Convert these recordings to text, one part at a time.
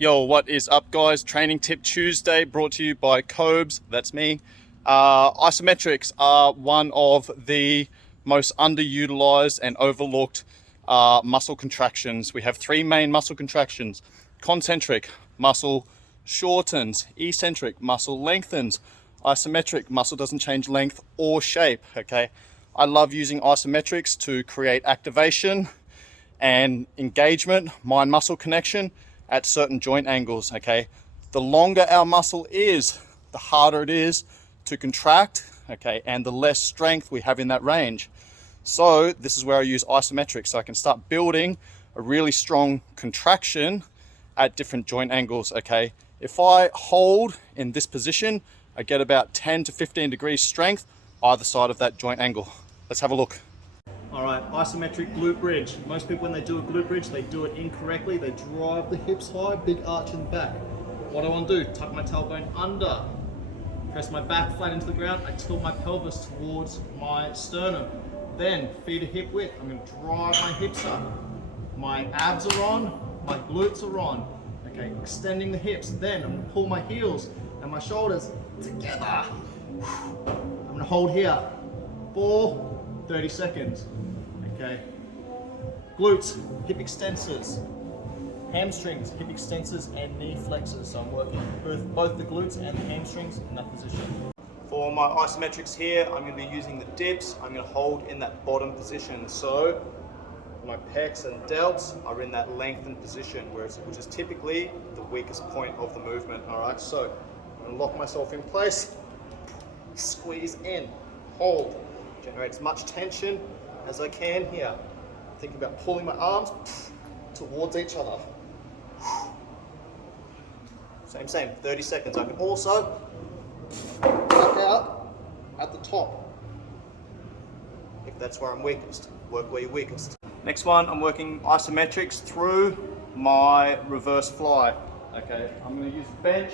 Yo, what is up guys? Training Tip Tuesday brought to you by Cobes, that's me. Isometrics are one of the most underutilized and overlooked muscle contractions. We have three main muscle contractions. Concentric, muscle shortens. Eccentric, muscle lengthens. Isometric, muscle doesn't change length or shape, okay? I love using isometrics to create activation and engagement, mind-muscle connection at certain joint angles, okay? The longer our muscle is, the harder it is to contract, okay? And the less strength we have in that range. So this is where I use isometrics, so I can start building a really strong contraction at different joint angles, okay? If I hold in this position, I get about 10 to 15 degrees strength either side of that joint angle. Let's have a look. All right, isometric glute bridge. Most people when they do a glute bridge, they do it incorrectly. They drive the hips high, big arch in the back. What I want to do, tuck my tailbone under, press my back flat into the ground, I tilt my pelvis towards my sternum. Then feet are hip width, I'm going to drive my hips up. My abs are on, my glutes are on. Okay, extending the hips. Then I'm going to pull my heels and my shoulders together. I'm going to hold here for 30 seconds. Okay. Glutes, hip extensors, hamstrings, hip extensors, and knee flexors. So I'm working both the glutes and the hamstrings in that position. For my isometrics here, I'm going to be using the dips. I'm going to hold in that bottom position. So my pecs and delts are in that lengthened position, which is typically the weakest point of the movement. All right. So I'm going to lock myself in place, squeeze in, hold, generate as much tension as I can here. Think about pulling my arms towards each other. Same, 30 seconds. I can also tuck out at the top if that's where I'm weakest. Work where you're weakest. Next one, I'm working isometrics through my reverse fly. Okay, I'm going to use the bench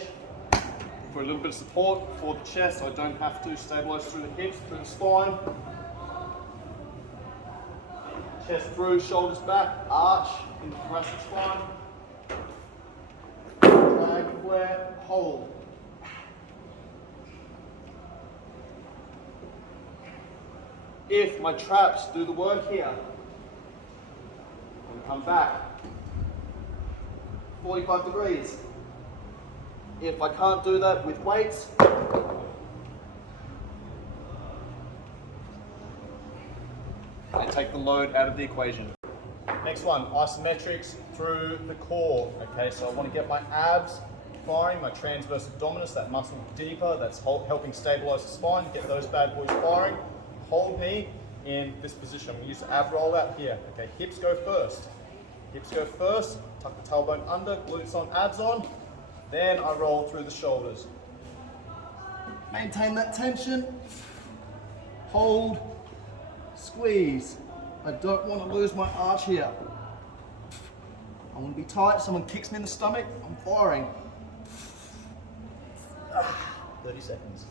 for a little bit of support for the chest so I don't have to stabilize through the hips, through the spine. Chest through, shoulders back, arch in the thoracic spine. Drag, flare, hold. If my traps do the work here, and come back 45 degrees. If I can't do that with weights, I take the load out of the equation. Next one, isometrics through the core. Okay, so I want to get my abs firing, my transverse abdominis, that muscle deeper, that's helping stabilize the spine, get those bad boys firing. Hold me in this position. I'm going to use the ab roll out here. Okay, hips go first. Hips go first, tuck the tailbone under, glutes on, abs on. Then I roll through the shoulders. Maintain that tension. Hold. Squeeze. I don't want to lose my arch here. I want to be tight. Someone kicks me in the stomach, I'm firing. 30 seconds.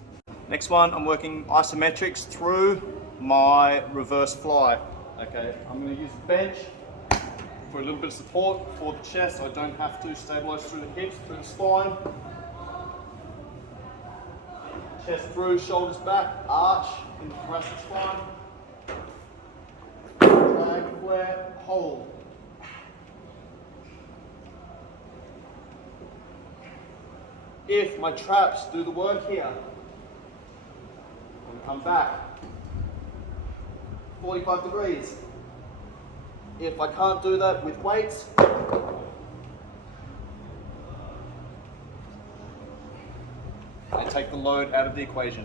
Next one, I'm working isometrics through my reverse fly. Okay, I'm going to use the bench for a little bit of support for the chest so I don't have to stabilize through the hips, through the spine. Chest through, shoulders back, arch in the thoracic spine. Drag, flare, hold. If my traps do the work here, and come back 45 degrees. If I can't do that with weights, I take the load out of the equation.